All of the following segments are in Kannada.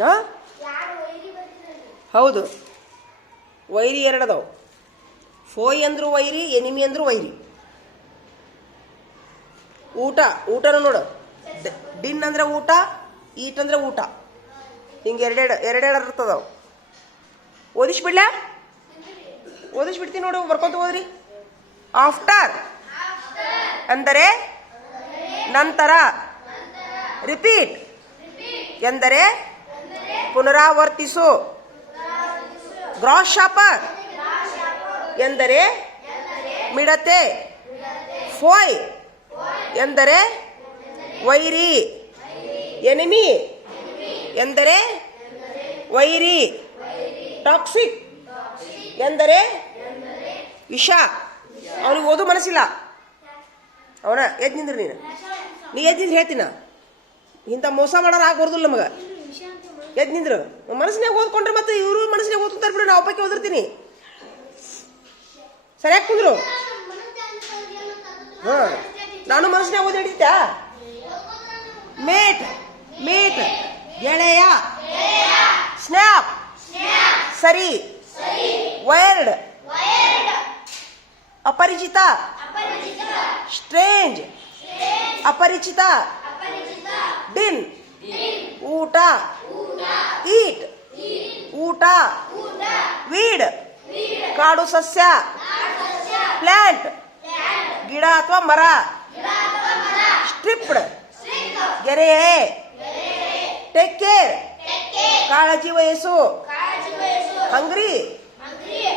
ಹಾಂ, ಹೌದು. ವೈರಿ ಎರಡದವು. ಫೋಯ್ ಅಂದ್ರು ವೈರಿ, ಎನಿಮಿ ಅಂದ್ರು ವೈರಿ. ಊಟ, ಊಟನೂ ನೋಡು. ಡಿನ್ ಅಂದ್ರೆ ಊಟ, ಈಟ್ ಅಂದ್ರೆ ಊಟ. ಹಿಂಗೆ ಎರಡೆರಡು ಇರ್ತದವು. ಓದಿಸ್ಬಿಡ್ಲ? ಓದಿಸ್ಬಿಡ್ತೀನಿ ನೋಡು, ಬರ್ಕೊಂತ ಹೋದ್ರಿ. ಆಫ್ಟರ್ ಅಂದರೆ ನಂತರ. ರಿಪೀಟ್ ಎಂದರೆ ಪುನರಾವರ್ತಿಸು. ಗ್ರಾಸ್ ಶಾಪರ್ ಎಂದರೆ ಮಿಡತೆ. ಫೋಯ್ ಎಂದರೆ ವೈರಿ. ಎನಿಮಿ ಎಂದರೆ ವೈರಿ. ಟಾಕ್ಸಿಕ್ ಎಂದರೆ ವಿಷ. ಅವನಿಗೆ ಓದು ಮನಸ್ಸಿಲ್ಲ. ಅವನ ಎದ್ ನಿಂದ್ರಿ. ನೀ ಎದ್ದಿದ್ರೆ ಹೇಳ್ತೀನ, ಇಂಥ ಮೋಸ ಮಾಡೋರು ಆಗ್ಬಾರ್ದಿಲ್ಲ ನಮಗೆ. ಎದ್ ನಿಂದ್ರು. ಮನಸ್ಸಿನಾಗ ಓದ್ಕೊಂಡ್ರೆ ಮತ್ತೆ ಇವರು ಮನಸ್ಸಿನಾಗ ಓದ್ಕೊಂತಾರೆ ಬಿಡು. ನಾವು ಒಬ್ಬಕ್ಕೆ ಓದಿರ್ತೀನಿ. ಸರಿಯಾಗಿ ಕುಂದ್ರು. ಹಾಂ, ನಾನು ಮನಸ್ಸಿನಾಗ ಓದಿ ಹಿಡಿತಾ. ಮೇಟ್, ಮೇಟ್ ಗೆಳೆಯ. ಸ್ನ್ಯಾಪ್ ಸರಿ. ವೈರ್ಡ್ ಅಪರಿಚಿತ. ಸ್ಟ್ರೇಂಜ್ ಅಪರಿಚಿತ. ಡಿನ್ ಊಟ. ಈಟ್ ಊಟ. ವೀಡ್ ಕಾಡು ಸಸ್ಯ. ಪ್ಲಾಂಟ್ ಗಿಡ ಅಥವಾ ಮರ. ಸ್ಟ್ರಿಪ್ಡ್ ಗೆರೆಯೇ. ಟೇಕ್ ಕೇರ್ ಕಾಳಜಿ ವಹಿಸು. ಹಂಗ್ರಿ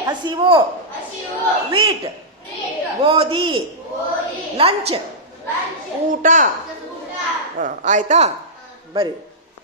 ಹಸಿವು. ವೀಟ್ ಗೋಧಿ. ಲಂಚ್ ಊಟ. ಆಯ್ತಾ? ಬರ್ರಿ.